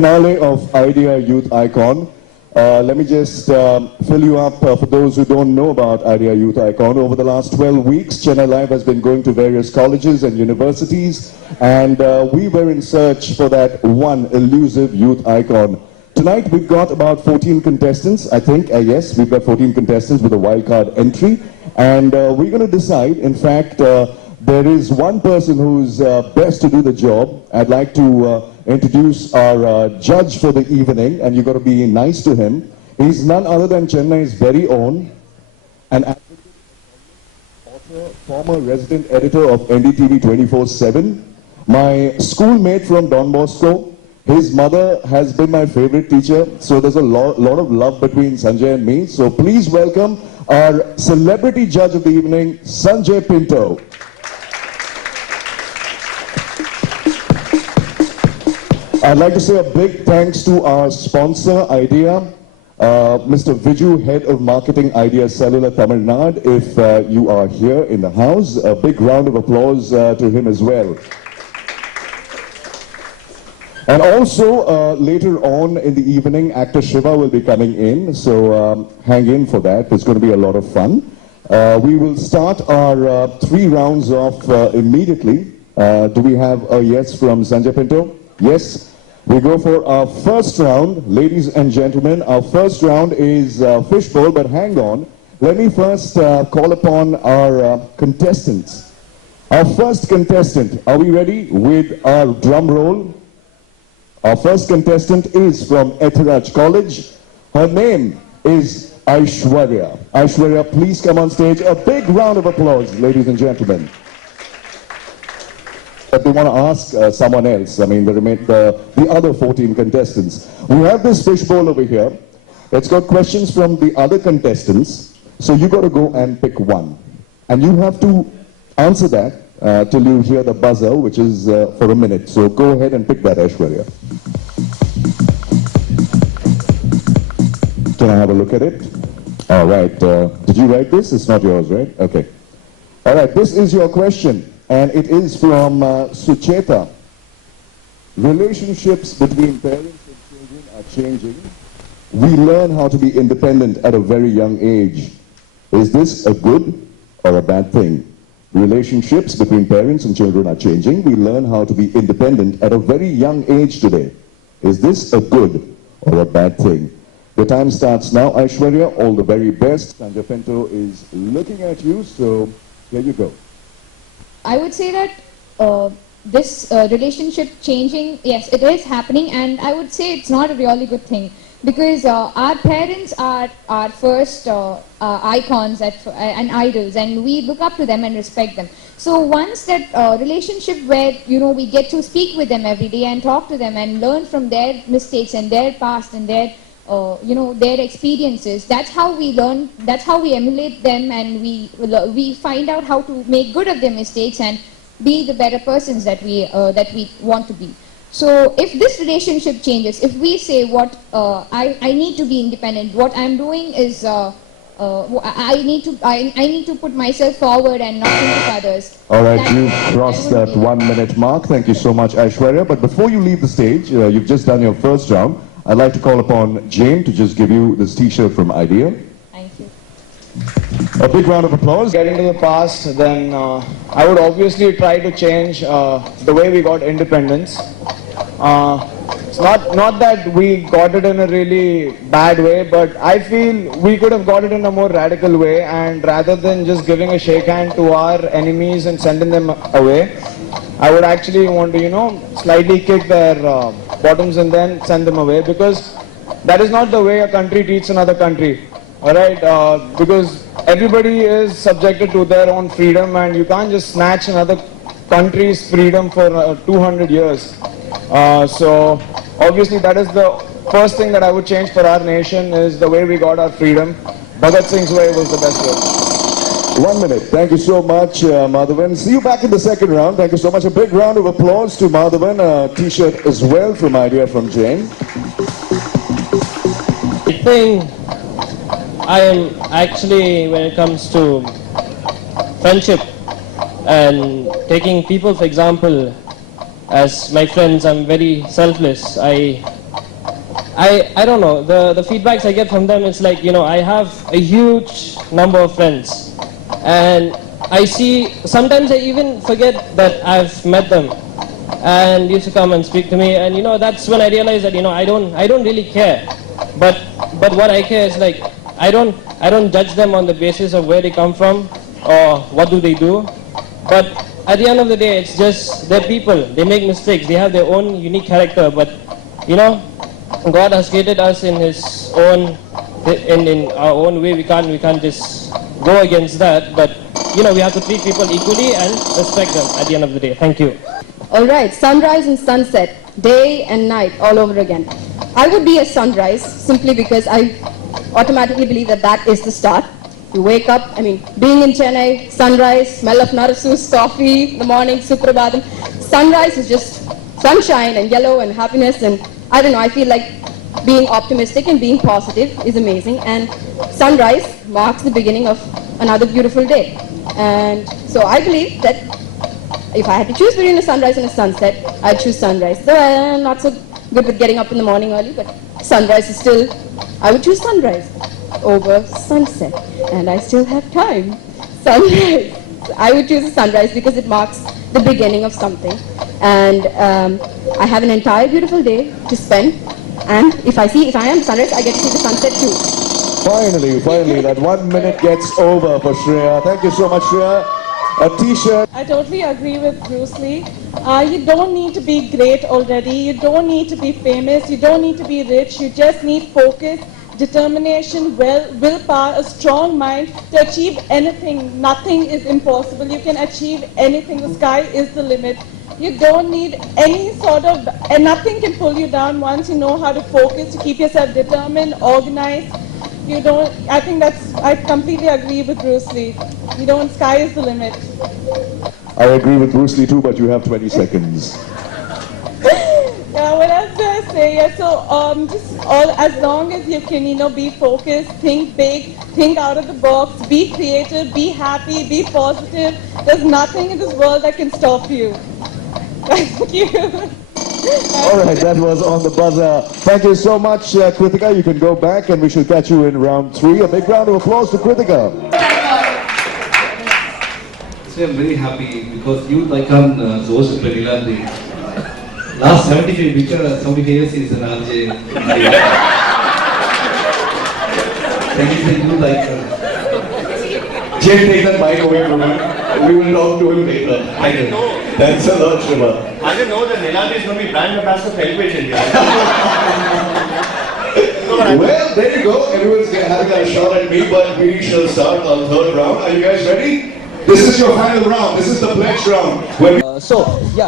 Finale of Idea Youth Icon. Let me just fill you up for those who don't know about Idea Youth Icon. Over the last 12 weeks, Chennai Live has been going to various colleges and universities, and we were in search for that one elusive youth icon. Tonight we've got about 14 contestants, I think. Yes, we've got 14 contestants with a wildcard entry, and we're going to decide. In fact, there is one person who's best to do the job. I'd like to introduce our judge for the evening, and you've got to be nice to him. He's none other than Chennai's very own, an advocate, author, former resident editor of NDTV 24/7, my schoolmate from Don Bosco. His mother has been my favorite teacher, so there's a lot of love between Sanjay and me. So please welcome our celebrity judge of the evening, Sanjay Pinto. I'd like to say a big thanks to our sponsor, Idea, Mr. Viju, Head of Marketing, Idea Cellular Tamil Nadu. If you are here in the house, a big round of applause to him as well. And also, later on in the evening, actor Shiva will be coming in, so hang in for that. It's going to be a lot of fun. We will start our 3 rounds off immediately. Do we have a yes from Sanjay Pinto? Yes. We go for our first round, ladies and gentlemen. Our first round is fishbowl, but hang on. Let me first call upon our contestants. Our first contestant, are we ready with our drum roll? Our first contestant is from Ethiraj College. Her name is Aishwarya. Aishwarya, please come on stage. A big round of applause, ladies and gentlemen. But we want to ask someone else, I mean the other 14 contestants. We have this fishbowl over here. It's got questions from the other contestants. So you got to go and pick one. And you have to answer that till you hear the buzzer, which is for a minute. So go ahead and pick that, Aishwarya. Can I have a look at it? All right. Did you write this? It's not yours, right? Okay. All right. This is your question. And it is from Sucheta. Relationships between parents and children are changing. We learn how to be independent at a very young age. Is this a good or a bad thing? Relationships between parents and children are changing. We learn how to be independent at a very young age today. Is this a good or a bad thing? The time starts now, Aishwarya. All the very best. Sanjay Pinto is looking at you, so here you go. I would say that this relationship changing, yes, it is happening, and I would say it's not a really good thing, because our parents are our first icons and idols, and we look up to them and respect them. So once that relationship where, you know, we get to speak with them every day and talk to them and learn from their mistakes and their past and their you know, their experiences, that's how we learn, that's how we emulate them, and we find out how to make good of their mistakes and be the better persons that we want to be. So if this relationship changes, if we say what I need to be independent, what I'm doing is I need to put myself forward and not think of others. All right, you've crossed that 1 minute mark. Thank you so much, Aishwarya. But before you leave the stage, you've just done your first round. I'd like to call upon Jane to just give you this t-shirt from Idea. Thank you. A big round of applause. Get into the past, then I would obviously try to change the way we got independence. It's not that we got it in a really bad way, but I feel we could have got it in a more radical way, and rather than just giving a shake hand to our enemies and sending them away, I would actually want to, you know, slightly kick their bottoms and then send them away, because that is not the way a country treats another country. Alright, because everybody is subjected to their own freedom, and you can't just snatch another country's freedom for 200 years. So obviously that is the first thing that I would change for our nation is the way we got our freedom. Bhagat Singh's way was the best way. 1 minute. Thank you so much, Madhavan. See you back in the second round. Thank you so much. A big round of applause to Madhavan. A t-shirt as well from Idea from Jane. I think I am actually, when it comes to friendship and taking people for example as my friends, I'm very selfless. I don't know, the feedbacks I get from them, it's like, you know, I have a huge number of friends and I see, sometimes I even forget that I've met them and used to come and speak to me, and you know, that's when I realize that, you know, I don't really care, but what I care is like, I don't judge them on the basis of where they come from or what do they do, but at the end of the day, it's just, they're people, they make mistakes, they have their own unique character, but you know, God has created us in His own, in our own way. We can't just go against that. But you know, we have to treat people equally and respect them at the end of the day. Thank you. All right, sunrise and sunset, day and night, all over again. I would be a sunrise simply because I automatically believe that that is the start. You wake up, I mean, being in Chennai, sunrise, smell of Narasu's coffee in the morning, Suprabhatam. Sunrise is just sunshine and yellow and happiness, and I don't know, I feel like being optimistic and being positive is amazing, and sunrise marks the beginning of another beautiful day. And so I believe that if I had to choose between a sunrise and a sunset, I'd choose sunrise. Though I'm not so good with getting up in the morning early, but sunrise is still, I would choose sunrise over sunset. And I still have time. Sunrise. I would choose a sunrise because it marks the beginning of something. And I have an entire beautiful day to spend. And if I am sunrise, I get to see the sunset too. Finally, that 1 minute gets over for Shreya. Thank you so much, Shreya. A t-shirt. I totally agree with Bruce Lee. You don't need to be great already. You don't need to be famous. You don't need to be rich. You just need focus, determination, willpower, a strong mind to achieve anything. Nothing is impossible. You can achieve anything. The sky is the limit. You don't need any sort of, and nothing can pull you down once you know how to focus, to keep yourself determined, organized. You don't, I think I completely agree with Bruce Lee. You don't, sky is the limit. I agree with Bruce Lee too, but you have 20 seconds. Yeah, what else do I say? Yeah, so as long as you can, you know, be focused, think big, think out of the box, be creative, be happy, be positive. There's nothing in this world that can stop you. Thank you. All right, that was on the buzzer. Thank you so much, Kritika. You can go back and we shall catch you in round 3. A big round of applause to Kritika. So I'm very happy because youth icon Zosh Pradilandi. Last 75 years is an RJ. Thank you, youth icon. Jane, take that mic away from him. We will talk to him later. I didn't know. Thanks a lot, Shiva. I didn't know that Nilati is going to be brand ambassador for Elevation. Well, there you go. Everyone's having a shot at me, but we shall start our third round. Are you guys ready? This is your final round. This is the pledge round.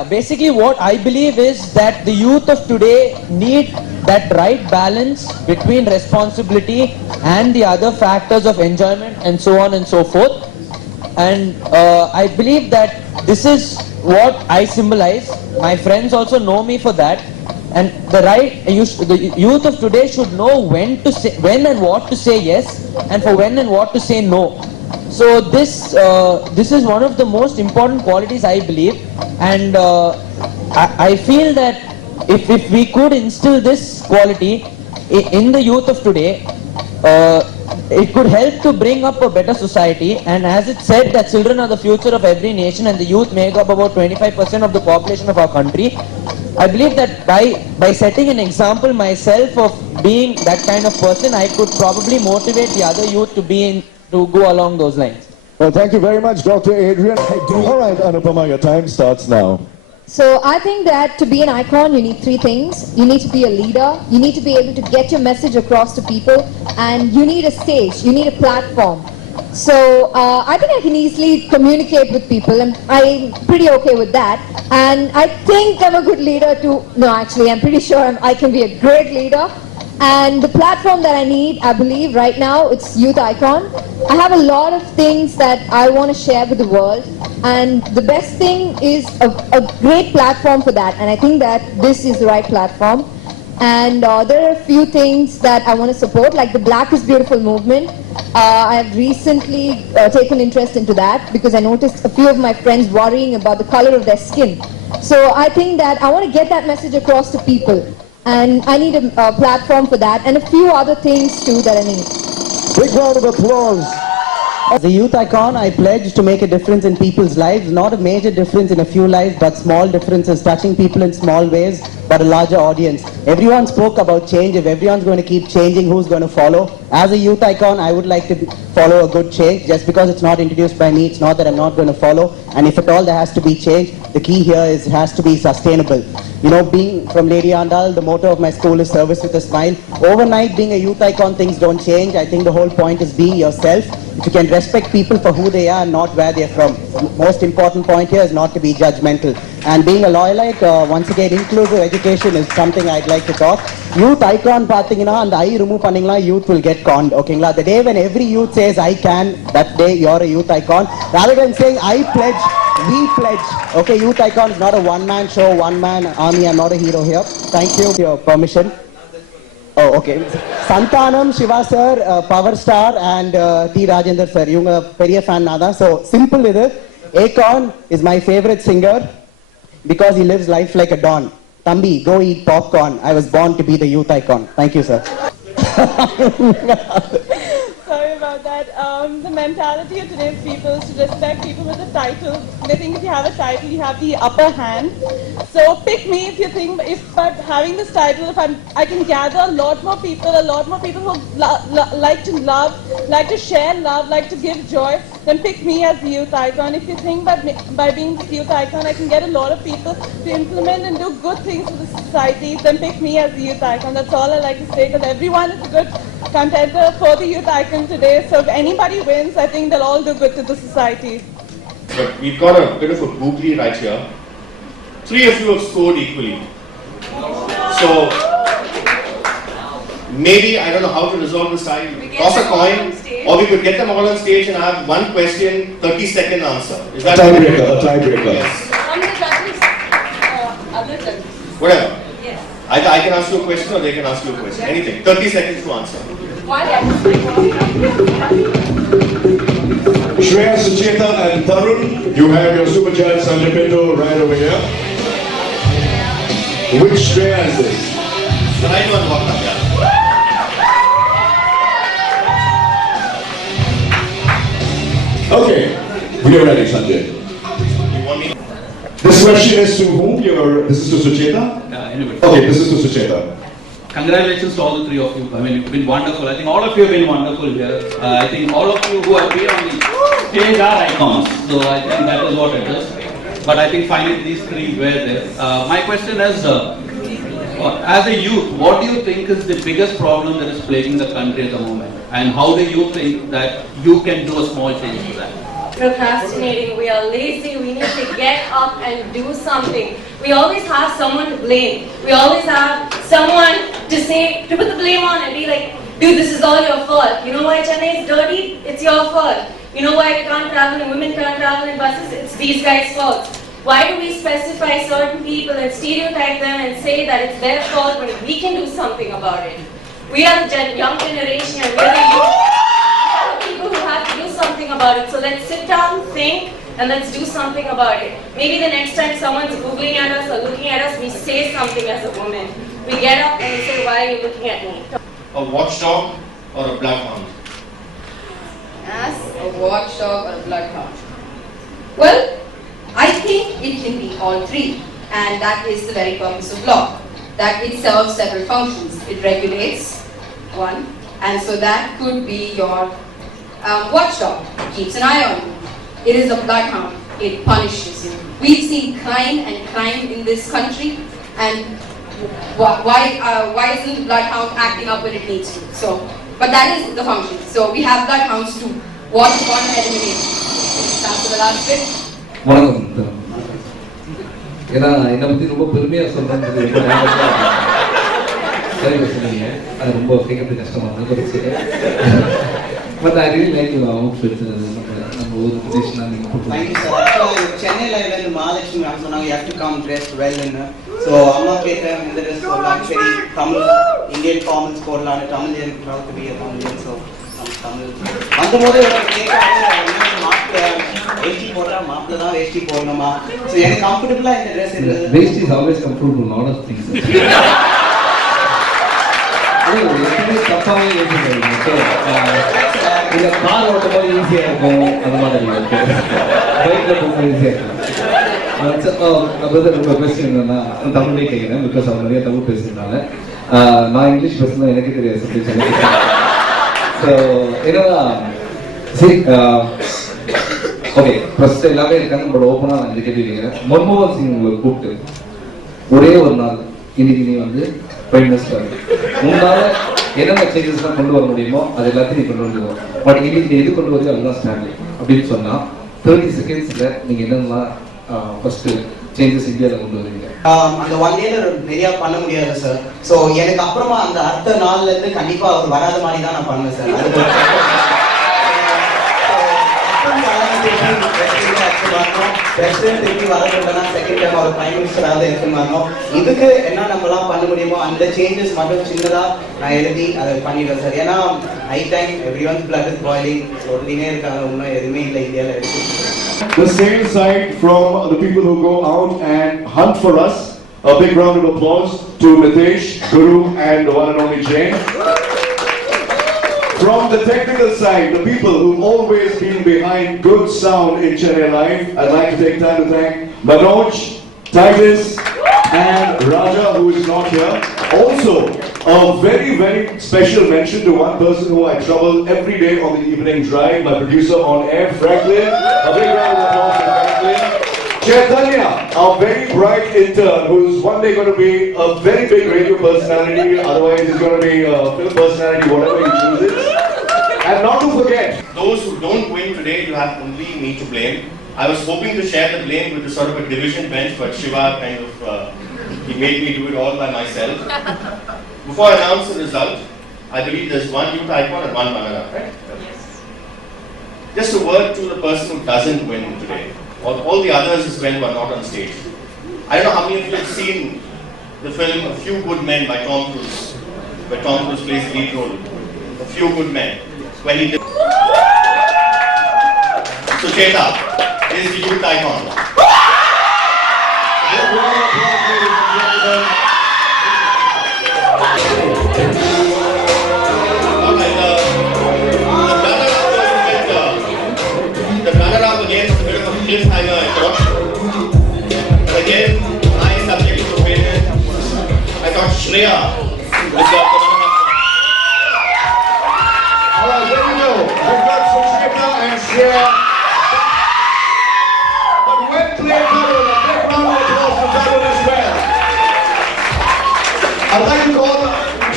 Basically what I believe is that the youth of today need that right balance between responsibility and the other factors of enjoyment and so on and so forth. And I believe that this is what I symbolize. My friends also know me for that. And the youth of today should know when and what to say yes, and for when and what to say no. So this is one of the most important qualities, I believe, and I feel that if we could instill this quality in the youth of today, it could help to bring up a better society. And as it said that children are the future of every nation and the youth make up about 25% of the population of our country, I believe that by setting an example myself of being that kind of person, I could probably motivate the other youth to go along those lines. Well, thank you very much, Dr. Adrian. All right, Anupama, your time starts now. So I think that to be an icon, you need 3 things. You need to be a leader, you need to be able to get your message across to people, and you need a stage, you need a platform. So I think I can easily communicate with people, and I'm pretty okay with that. And I think I'm a good leader too. No, actually, I'm pretty sure I can be a great leader. And the platform that I need, I believe right now, it's Youth Icon. I have a lot of things that I want to share with the world, and the best thing is a great platform for that, and I think that this is the right platform. And there are a few things that I want to support, like the Black is Beautiful movement. I have recently taken interest into that because I noticed a few of my friends worrying about the color of their skin. So I think that I want to get that message across to people, and I need a platform for that, and a few other things too that I need. Big round of applause. As a youth icon, I pledge to make a difference in people's lives, not a major difference in a few lives, but small differences, touching people in small ways, but a larger audience. Everyone spoke about change. If everyone's going to keep changing, who's going to follow? As a youth icon, I would like to follow a good change. Just because it's not introduced by me, it's not that I'm not going to follow. And if at all there has to be change, the key here is it has to be sustainable. You know, being from Lady Andal, the motto of my school is service with a smile. Overnight, being a youth icon, things don't change. I think the whole point is being yourself. If you can respect people for who they are and not where they're from. The most important point here is not to be judgmental. And being a loyalite, once again, inclusive education is something I'd like to talk. Youth icon pathina and I remove panningla, youth will get conned. Okay, the day when every youth says I can, that day you're a youth icon. Rather than saying I pledge, we pledge. Okay, youth icon is not a one-man show, one-man army. I'm not a hero here. Thank you for your permission. Oh, okay. Santanam, Shiva sir, Power Star and T. Rajendra sir. Yunga periya fan nada. So simple idu. Akon is my favorite singer because he lives life like a don. Tambi, go eat popcorn. I was born to be the youth icon. Thank you, sir. Sorry about that. The mentality of today's people is to respect people with a title. They think if you have a title, you have the upper hand. So pick me if you think, but having this title, if I can gather a lot more people who like to love, like to share love, like to give joy, then pick me as the youth icon. If you think by being the youth icon, I can get a lot of people to implement and do good things for the society, then pick me as the youth icon. That's all I like to say, because everyone is a good contender for the youth icon today. So if anybody wins, I think they'll all do good to the society. But we've got a bit of a googly right here. Three of you have scored equally. So maybe, I don't know how to resolve this time. Toss a coin, or we could get them all on stage and have one question, 30-second answer. Is that Tiebreaker, a tiebreaker. Yes. From the judges, other judges. Whatever. Yes. I can ask you a question or they can ask you a question. Anything. 30 seconds to answer. Shreya, Sucheta and Tarun, you have your super chat Sanjay Pinto right over here. Which Shreya is this? The right one walked up, yeah. Okay, we are ready, Sanjay. You want me? This question is to whom? This is to Sucheta? Anyway. Okay, this is to Sucheta. Congratulations to all the three of you. I mean, you've been wonderful. I think all of you have been wonderful here. I think all of you who have been on the stage are icons. So I think that is what it is. But I think finally these three were there. My question is, as a youth, what do you think is the biggest problem that is plaguing the country at the moment? And how do you think that you can do a small change to that? Procrastinating, we are lazy, we need to get up and do something. We always have someone to blame. We always have someone to say, to put the blame on and be like, dude, this is all your fault. You know why Chennai is dirty? It's your fault. You know why we can't travel and women can't travel in buses? It's these guys' fault. Why do we specify certain people and stereotype them and say that it's their fault when we can do something about it? We are the young generation and we're the people who have to do something about it. So let's sit down, think, and let's do something about it. Maybe the next time someone's googling at us or looking at us, we say something as a woman. We get up and we say, why are you looking at me? A watchdog or a bloodhound? As a watchdog or a bloodhound? Well, I think it can be all three, and that is the very purpose of law. That it serves several functions. It regulates, one, and so that could be your watchdog. It keeps an eye on you. It is a bloodhound. It punishes you. We've seen crime in this country, and why isn't the bloodhound acting up when it needs to? So, but that is the function. So we have bloodhounds to watch upon and eliminate. That's the last bit. வணக்கம். ஏன்னா என்னை பற்றி ரொம்ப பெருமையாக சொல்கிறேன். கரெக்டாக சொன்னீங்க. அது ரொம்ப கேட்கறது கஷ்டமாக இருக்கும். But I really like your அவுட்ஃபிட்ஸ். நம்ம ஒரு ட்ரெடிஷனாக நீங்கள் தேங்க்யூ சார். ஆக்சுவலாக சென்னையில் இருந்து மகாலட்சுமி மேம் சொன்னாங்க you have to come dressed வெல்னு. ஸோ அம்மா கேட்டேன் இந்த ட்ரெஸ் போடலாம், சரி தமிழ் இந்தியன் ஃபார்மல்ஸ் போடலான்னு. தமிழ் எனக்கு proud to be a Tamil. So Tamil வந்தபோது வேஷ்டி போடுறா, மாப்பிள்ள தான் வேஷ்டி போடணுமா? ஸோ எனக்கு கம்ஃபர்டபுளாக இந்த ட்ரெஸ் இருக்குது. Veshti is always comfortable lot of things. தப்பாகவே இல்லை, கார் ஓட்டும் போது ஈஸியாக இருக்கும், அந்த மாதிரி பைக்கில் போகும்போது ஈஸியாக இருக்கும். ரொம்ப கொஸ்டின் என்னன்னா தமிழ்லேயே கேட்குறேன், பிகாஸ் அவங்க நிறைய தமிழ் பேசுறதுனால. நான் இங்கிலீஷ் பேசுனா எனக்கே தெரியாது சப்ஜெக்ட். ஸோ என்னன்னா சரி, ஓகே ஃபர்ஸ்ட் எல்லாமே இருக்காங்க. பட் ஓப்பனாக நான் இந்த கேள்வி கேட்குறேன். மன்மோகன் சிங் உங்களை கூப்பிட்டு ஒரே ஒரு நாள் இன்னைக்கு நீ வந்து பிரைம் மினிஸ்டர், உங்களால என்னென்ன சேஞ்சஸ்லாம் கொண்டு வர முடியுமோ அது எல்லாத்தையும் நீ கொண்டு வந்துடுவோம். பட் இன்னைக்கு எது கொண்டு வரையும் அதுதான் ஸ்டாண்டிங் அப்படின்னு சொன்னால் 30 செகண்ட்ஸில் நீங்கள் என்னென்னலாம் ஃபர்ஸ்ட் சேஞ்சஸ் இந்தியாவில் கொண்டு வருவீங்க? அந்த 1 டேல நிறைய பண்ண முடியாது சார். ஸோ எனக்கு அப்புறமா அந்த அடுத்த நாள்ல இருந்து கண்டிப்பா அவர் வராத மாதிரி தான் நான் பண்ணுவேன் சார். பிரசிடென்ட் திருப்பி வரதுன்னா செகண்ட் டைம் அவர் பிரைம் மினிஸ்டராக இருக்கணும். இதுக்கு என்ன நம்மளாம் பண்ண முடியுமோ அந்த சேஞ்சஸ் மட்டும் சின்னதா நான் எழுதி அதை பண்ணிடுவேன் சார். ஏன்னா high time everyone blood is boiling சொல்லினே இருக்காங்க, இன்னும் எதுவுமே இல்லை இந்தியாவில் இருக்கு. The same side from the people who go out and hunt for us. A big round of applause to Nitesh, Guru and the one and only Jane. From the technical side, the people who've always been behind good sound in Chennai Live, I'd like to take time to thank Manoj, Titus and Raja, who is not here. Also, a very, very special mention to one person who I trouble every day on the evening drive, my producer on air, Franklin. A big round of applause for Franklin. Chaitanya, our very bright intern, who's one day going to be a very big radio personality, otherwise he's going to be a film personality, whatever he chooses. And not to forget, those who don't win today, you have only me to blame. I was hoping to share the blame with a sort of a division bench, but Shiva kind of, he made me do it all by myself. Before I announce the result, I believe there's one youth icon and one runner-up, right? Yes. Just a word to the person who doesn't win today. All the others who went were not on stage. I don't know how many of you have seen the film A Few Good Men by Tom Cruise, where Tom Cruise plays the lead role. A Few Good Men. When he did. So Cheta is the youth icon. The runner-up against a bit of a cliffhanger, I thought. But again, I subject to opinion. I thought Shreya was the runner-up. Alright, there we go. We've got Sushmita and Shreya. But when played Tarun, a big round of applause for Tarun as well. I'd like to call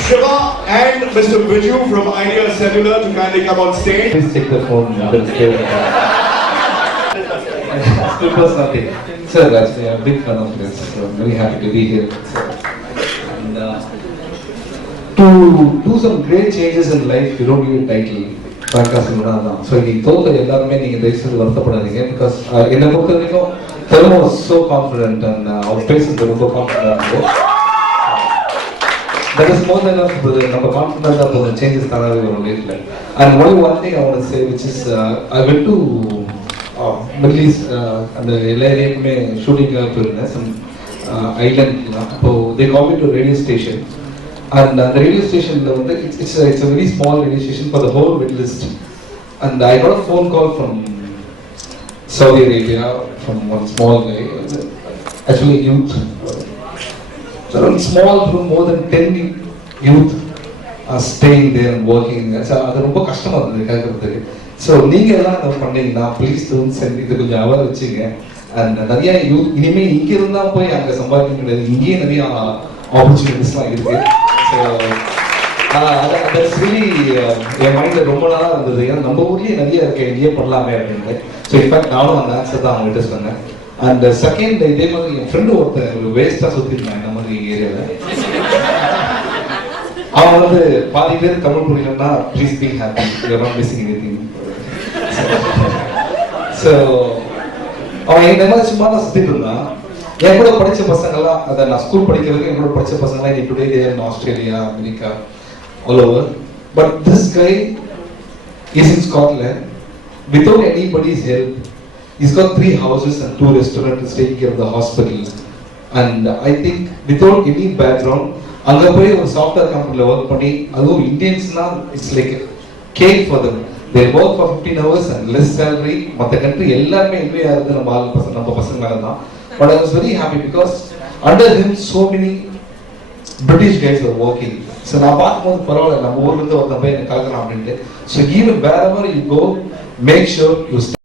Shiva and Mr. Viju from Idea Cellular to kindly come on stage. Please take the phone. Still personality. Sir, actually, I'm a big fan of this. So I'm very happy to be here. And to do some great changes in life, you don't need a title. So you told the எல்லாருமே நீங்க தயவுசெய்து வருத்தப்படாதீங்க. Because என்னை பொறுத்த வரைக்கும் Thelma was so confident and our பேசுறது ரொம்ப confident. That is more than enough. நம்ம கான்ஃபிடென்ட் தான் போதும், சேஞ்சஸ் தானாகவே வரும் லைஃப்ல. And only one thing I want to say, which is I went to Middle East, அந்த எல்லா ஏரியாக்குமே ஷூட்டிங்காக போயிருந்தேன். Some island. அப்போ they called me to a radio station. And the radio station, it's a very small radio station for the whole Middle East. And I got a phone call from Saudi Arabia, from one small guy, actually youth. So a small room, more than 10 youth are staying there and working. அது ரொம்ப கஷ்டமா இருந்தது கேட்கறதுக்கு. So நீங்கள் எல்லாம் அதை பண்ணீங்கன்னா please don't send, இது கொஞ்சம் அவரை வச்சுங்க. அண்ட் நிறைய யூத் இனிமேல் இங்கே இருந்தால் போய் அங்கே சம்பாதிக்க முடியாது, இங்கேயே நிறைய ஆப்பர்ச்சுனிட்டிஸ்லாம் இருக்குது. ஸோ என் மைண்டில் ரொம்ப நாளாக இருந்தது. ஏன்னா நம்ம ஊர்லேயே நிறைய இருக்கு, இங்கேயே பண்ணலாமே அப்படின்ட்டு. ஸோ இன்ஃபேக்ட் நானும் அந்த ஆன்சர் தான் அவங்ககிட்ட சொன்னேன். அண்ட் செகண்ட், இதே மாதிரி என் ஃப்ரெண்டு ஒருத்தர் ஒரு வேஸ்ட்டாக சுற்றிருந்தேன் இந்த மாதிரி ஏரியாவில். அவன் வந்து பாதி பேர் தமிழ் புரியலன்னா please be happy, you are not missing anything. So அவன் இந்த மாதிரி சும்மா தான் சுத்திட்டு இருந்தான். என் கூட படிச்ச பசங்கள்லாம், அதை நான் ஸ்கூல் படிக்கிறதுக்கு என் கூட படிச்ச பசங்கள்லாம் today there in Australia, America, all over. But this guy is in Scotland without anybody's help. He's got 3 houses and 2 restaurants, taking care of the hospital. And I think without any background, அங்க போய் ஒரு software கம்பெனில work பண்ணி, அதுவும் இந்தியன்ஸ்னா it's like cake for them. They work for 15 hours and less salary. மற்ற country எல்லாருமே இன்வையா இருந்து நம்ம பசங்க மேல தான். But I was very happy because under him so many British guys were working. So நான் பார்க்கும்போது பரவாயில்ல, நம்ம ஊர்ல இருந்து ஒருத்தன் போய் எனக்கு கலக்கலாம் அப்படின்ட்டு. So even wherever you go, make sure you stand